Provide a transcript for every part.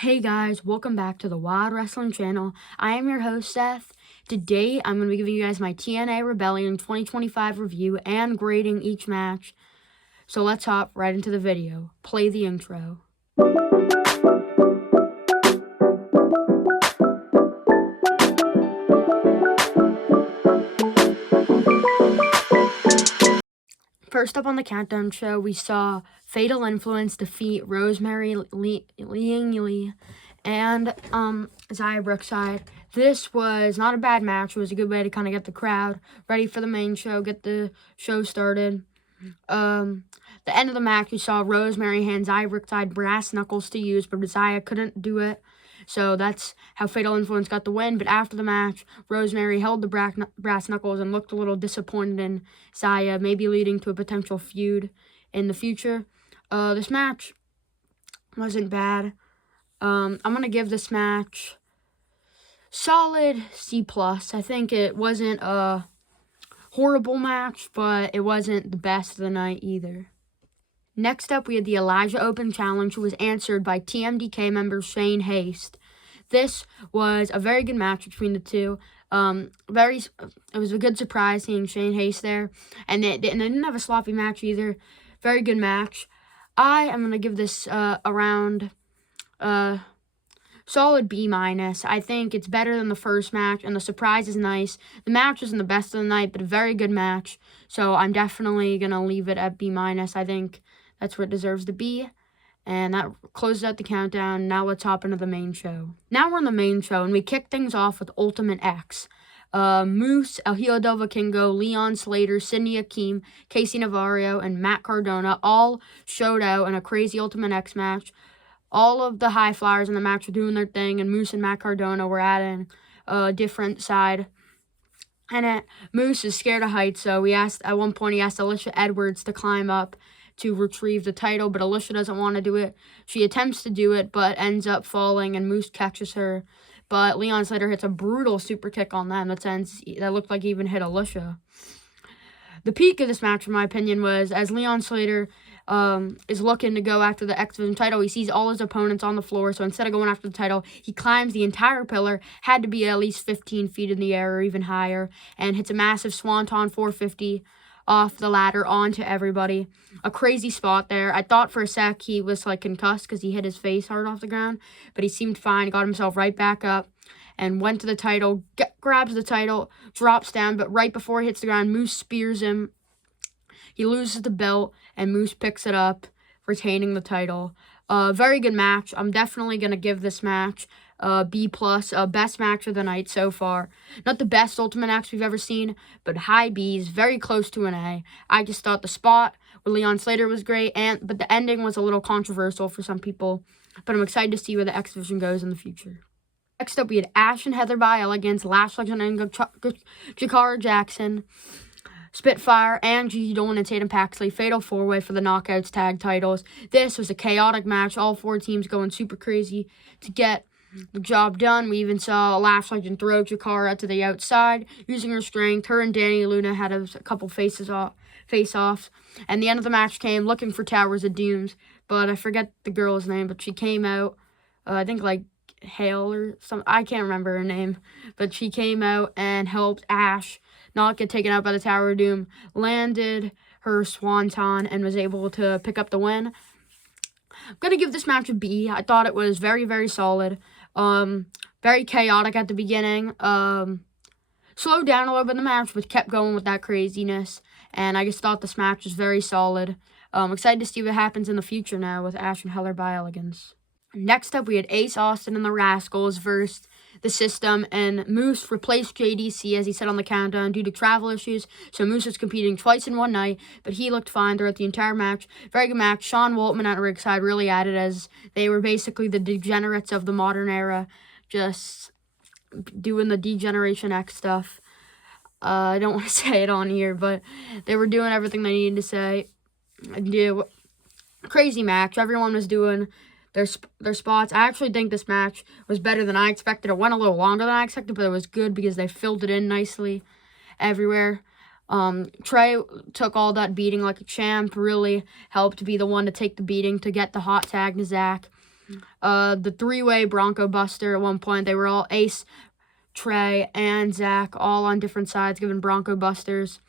Hey guys, welcome back to the Wild Wrestling Channel. I am your host, Seth. Today, I'm going to be giving you guys my TNA Rebellion 2025 review and grading each match. So let's hop right into the video. Play the intro. First up on the countdown show, we saw Fatal Influence defeat Rosemary Lee and Zaya Brookside. This was not a bad match. It was a good way to kind of get the crowd ready for the main show, get the show started. The end of the match, we saw Rosemary hand Zaya Brookside brass knuckles to use, but Zaya couldn't do it. So that's how Fatal Influence got the win. But after the match, Rosemary held the brass knuckles and looked a little disappointed in Zaya, maybe leading to a potential feud in the future. This match wasn't bad. I'm going to give this match solid C+. I think it wasn't a horrible match, but it wasn't the best of the night either. Next up, we had the Elijah Open Challenge, who was answered by TMDK member Shane Haste. This was a very good match between the two. It was a good surprise seeing Shane Haste there, and they didn't have a sloppy match either. Very good match. I am going to give this around solid B-. I think it's better than the first match, and the surprise is nice. The match wasn't the best of the night, but a very good match, so I'm definitely going to leave it at B-. I think that's where it deserves to be, and that closes out the countdown. Now let's hop into the main show. Now we're in the main show, and we kick things off with Ultimate X. Moose, El Hijo del Vikingo, Leon Slater, Sidney Akeem, Casey Navarro, and Matt Cardona all showed out in a crazy Ultimate X match. All of the high flyers in the match were doing their thing, and Moose and Matt Cardona were adding a different side. And Moose is scared of heights, so at one point he asked Alicia Edwards to climb up to retrieve the title, but Alicia doesn't want to do it. She attempts to do it, but ends up falling, and Moose catches her. But Leon Slater hits a brutal super kick on them that looked like he even hit Alicia. The peak of this match, in my opinion, was as Leon Slater is looking to go after the X Division title. He sees all his opponents on the floor, so instead of going after the title, he climbs the entire pillar, had to be at least 15 feet in the air or even higher, and hits a massive Swanton 450 off the ladder onto everybody. A crazy spot there. I thought for a sec he was concussed because he hit his face hard off the ground, but he seemed fine, got himself right back up, and went to the title, grabs the title, drops down, but right before he hits the ground, Moose spears him. He loses the belt, and Moose picks it up, retaining the title. Very good match. I'm definitely going to give this match B+, best match of the night so far. Not the best Ultimate X we've ever seen, but high B's, very close to an A. I just thought the spot with Leon Slater was great, but the ending was a little controversial for some people. But I'm excited to see where the X Division goes in the future. Next up, we had Ash and Heather by Elegance, Lash Legend and Jakara Jackson, Spitfire, and Gigi Dolan and Tatum Paxley, fatal four-way for the Knockouts tag titles. This was a chaotic match, all four teams going super crazy to get the job done. We even saw Lash Legend throw Jakara to the outside, using her strength. Her and Danny Luna had a couple face-offs, and the end of the match came looking for Towers of Dooms, but I forget the girl's name, but she came out, I think Hale or something. I can't remember her name, but she came out and helped Ash not get taken out by the Tower of Doom, landed her swanton, and was able to pick up the win. I'm going to give this match a B. I thought it was very, very solid. Very chaotic at the beginning. Slowed down a little bit in the match, but kept going with that craziness. And I just thought this match was very solid. Excited to see what happens in the future now with Ash and Heather by Elegance. Next up, we had Ace Austin and the Rascals versus the System, and Moose replaced JDC, as he said on the countdown, due to travel issues. So Moose was competing twice in one night, but he looked fine throughout the entire match. Very good match. Sean Waltman at ringside really added, as they were basically the degenerates of the modern era, just doing the Degeneration X stuff. I don't want to say it on here, but they were doing everything they needed to say. Crazy match. Everyone was doing their spots. I actually think this match was better than I expected. It went a little longer than I expected, but it was good because they filled it in nicely everywhere. Trey took all that beating like a champ, really helped be the one to take the beating to get the hot tag to Zach. the three-way Bronco Buster at one point. They were all Ace, Trey, and Zach all on different sides giving Bronco Busters.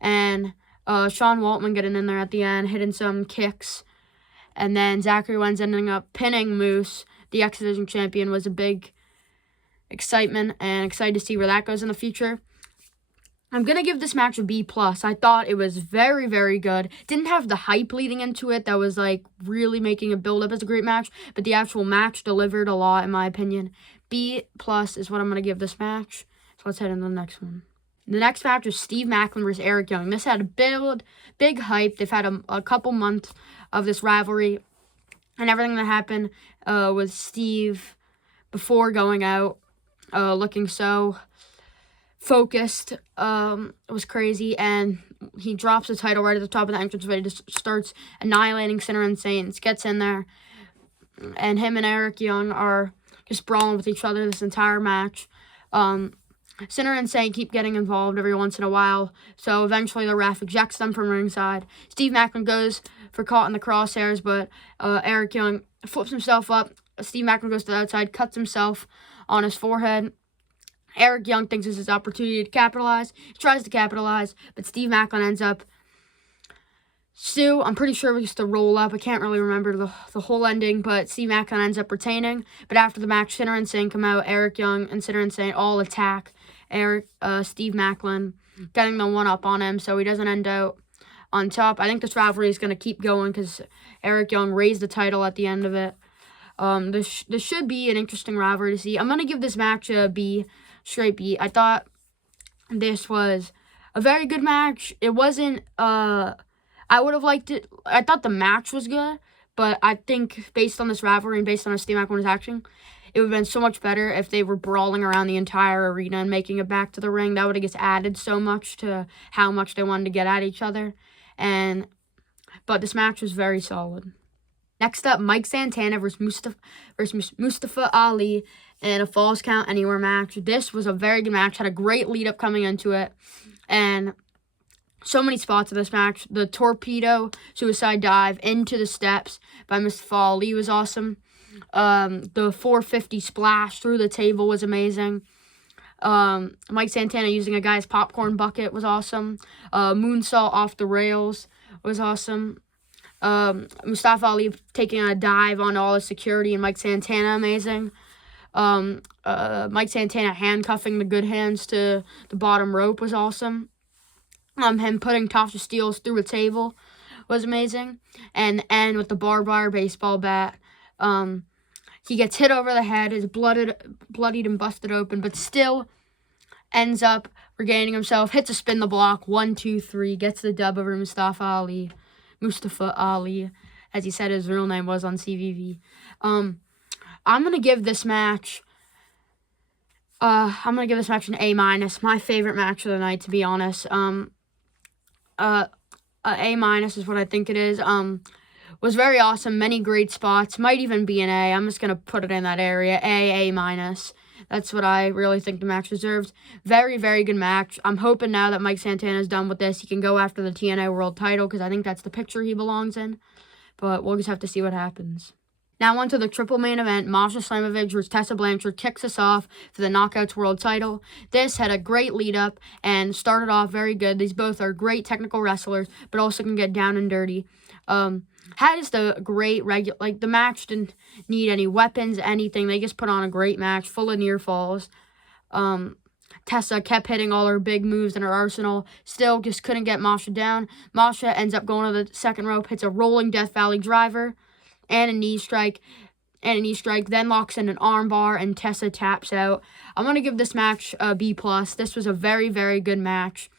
And Sean Waltman getting in there at the end, hitting some kicks. And then Zachary Wentz ending up pinning Moose, the X Division champion, was a big excitement, and excited to see where that goes in the future. I'm going to give this match a B+. I thought it was very, very good. Didn't have the hype leading into it that was, like, really making it build up as a great match, but the actual match delivered a lot, in my opinion. B+ is what I'm going to give this match. So let's head into the next one. The next match was Steve Maclin versus Eric Young. This had a big hype. They've had a couple months of this rivalry, and everything that happened with Steve before going out, looking so focused, was crazy, and he drops the title right at the top of the entrance, ready to starts annihilating Sinner and Saints, gets in there, and him and Eric Young are just brawling with each other this entire match. Sinner and Saint keep getting involved every once in a while, so eventually the ref ejects them from ringside. Steve Maclin goes for caught in the crosshairs, but Eric Young flips himself up. Steve Maclin goes to the outside, cuts himself on his forehead. Eric Young thinks it's his opportunity to capitalize. He tries to capitalize, but Steve Maclin ends up I'm pretty sure it was just a roll up. I can't really remember the whole ending, but Steve Maclin ends up retaining. But after the match, Sinner and Saint come out. Eric Young and Sinner and Saint all attack Steve Maclin, getting the one up on him so he doesn't end out on top. I think this rivalry is going to keep going because Eric Young raised the title at the end of it. This should be an interesting rivalry to see. I'm going to give this match a B, straight B. I thought this was a very good match. It wasn't, I would have liked it. I thought the match was good, but I think based on this rivalry and based on how Steve Maclin was acting, it would have been so much better if they were brawling around the entire arena and making it back to the ring. That would have just added so much to how much they wanted to get at each other. But this match was very solid. Next up, Mike Santana versus Mustafa Ali in a Falls Count Anywhere match. This was a very good match. Had a great lead up coming into it, and so many spots of this match. The torpedo suicide dive into the steps by Mustafa Ali was awesome. The 450 splash through the table was amazing. Mike Santana using a guy's popcorn bucket was awesome. Moonsault off the rails was awesome. Mustafa Ali taking a dive on all his security and Mike Santana, amazing. Mike Santana handcuffing the good hands to the bottom rope was awesome. Him putting Tasha Steelz through a table was amazing. And with the barbed wire baseball bat, he gets hit over the head, is bloodied and busted open, but still ends up regaining himself, hits a spin the block, 1, 2, 3, gets the dub over Mustafa Ali, as he said his real name was on CVV. I'm gonna give this match an A-. My favorite match of the night, to be honest. A A- is what I think it is. Was very awesome. Many great spots. Might even be an A. I'm just gonna put it in that area. A-. That's what I really think the match deserves. Very, very good match. I'm hoping now that Mike Santana's done with this, he can go after the TNA World title, because I think that's the picture he belongs in. But we'll just have to see what happens. Now on to the triple main event. Masha Slamovich versus Tessa Blanchard kicks us off for the Knockouts World title. This had a great lead up and started off very good. These both are great technical wrestlers, but also can get down and dirty. Had just a great the match didn't need any weapons, anything. They just put on a great match full of near falls. Tessa kept hitting all her big moves in her arsenal. Still just couldn't get Masha down. Masha ends up going to the second rope, hits a rolling Death Valley driver and a knee strike, then locks in an arm bar, and Tessa taps out. I'm going to give this match a B+. This was a very, very good match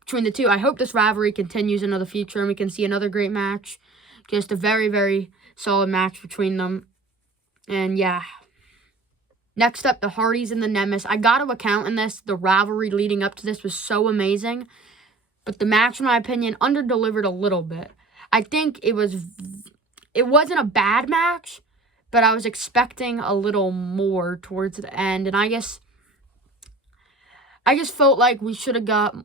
between the two. I hope this rivalry continues into the future and we can see another great match. Just a very, very solid match between them. And yeah. Next up, the Hardys and the Nemesis. I got to account in this. The rivalry leading up to this was so amazing. But the match, in my opinion, under-delivered a little bit. I think it wasn't a bad match, but I was expecting a little more towards the end. And I just felt like we should have got...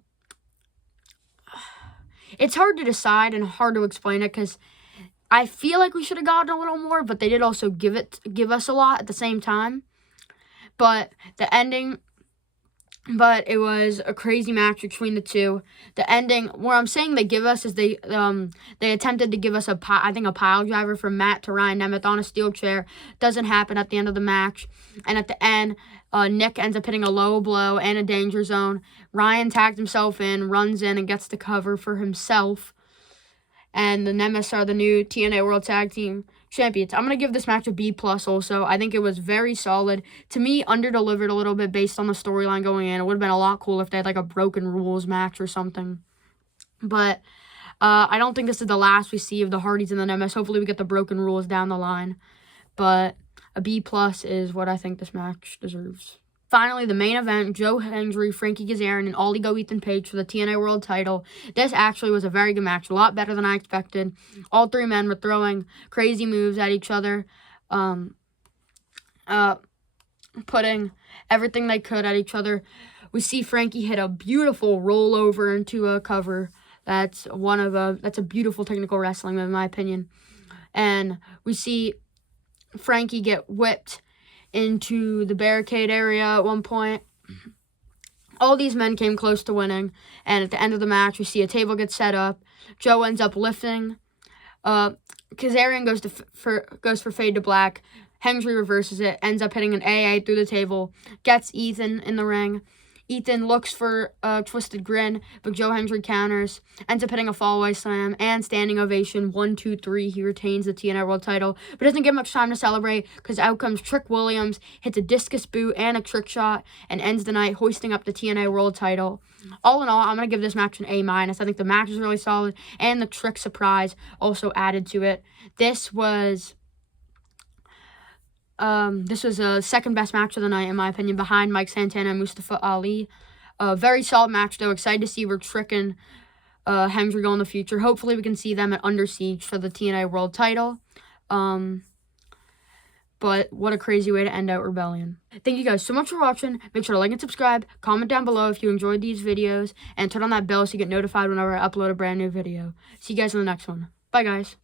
It's hard to decide and hard to explain it because I feel like we should have gotten a little more, but they did also give us a lot at the same time. But it was a crazy match between the two. The ending, what I'm saying they give us is they attempted to give us a pile driver from Matt to Ryan Nemeth on a steel chair. Doesn't happen at the end of the match. And at the end, Nick ends up hitting a low blow and a danger zone. Ryan tagged himself in, runs in, and gets the cover for himself. And the Nemeths are the new TNA World Tag Team Champions. I'm going to give this match a B+ also. I think it was very solid. To me, under-delivered a little bit based on the storyline going in. It would have been a lot cooler if they had like a Broken Rules match or something. But I don't think this is the last we see of the Hardys and the Nemeths. Hopefully we get the Broken Rules down the line. But a B+ is what I think this match deserves. Finally, the main event, Joe Hendry, Frankie Kazarian, and Ollie Go Ethan Page for the TNA World title. This actually was a very good match, a lot better than I expected. All three men were throwing crazy moves at each other, putting everything they could at each other. We see Frankie hit a beautiful rollover into a cover. That's a beautiful technical wrestling move, in my opinion. And we see Frankie get whipped into the barricade area at one point. All these men came close to winning, and at the end of the match, we see a table get set up. Joe ends up lifting. Kazarian goes for fade to black. Hendry reverses it, ends up hitting an AA through the table, gets Ethan in the ring. Ethan looks for a twisted grin, but Joe Hendry counters, ends up hitting a fallaway slam and standing ovation. 1, 2, 3. He retains the TNA World title, but doesn't get much time to celebrate because out comes Trick Williams, hits a discus boot and a trick shot, and ends the night hoisting up the TNA World title. All in all, I'm going to give this match an A-. I think the match is really solid, and the trick surprise also added to it. This was a second best match of the night, in my opinion, behind Mike Santana and Mustafa Ali. Very solid match, though. Excited to see where Trick and Hendry go in the future. Hopefully, we can see them at Under Siege for the TNA World title. But what a crazy way to end out Rebellion. Thank you guys so much for watching. Make sure to like and subscribe. Comment down below if you enjoyed these videos. And turn on that bell so you get notified whenever I upload a brand new video. See you guys in the next one. Bye, guys.